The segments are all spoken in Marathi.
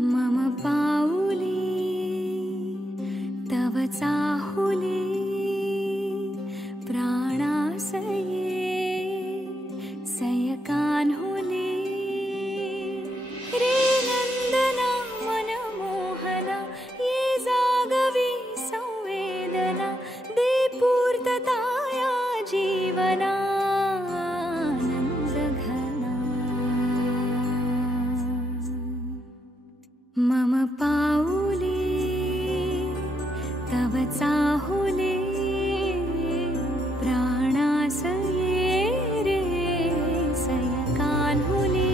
मम पाऊली तव चाहुली प्राणासये सयकान्हुली रे नंदना मनमोहना ये जागवी संवेदना दे पूर्तता या जीवना मम पाऊली तव चाहुली प्राणासये रे सयकान्हुली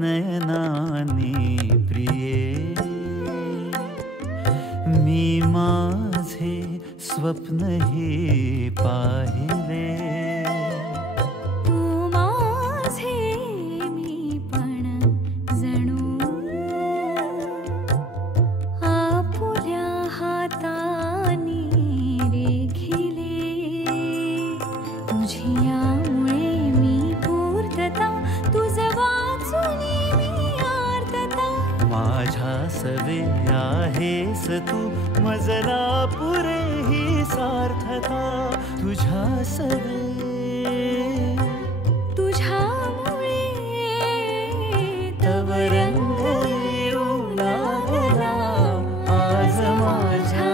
नयनानी प्रिये मी माझे स्वप्न हे पाहिले तू माझे मी पण जणू आपुल्या हातानी रेखिले तुझियामुळे मी पूर्तता तुझ वाचुनी मी आर्तता माझ्या सवे आहेस तू मजला पुरे ही सार्थता तुझ्या सवे तुझ्यामुळे तव रंग येऊ लागला आज माझ्या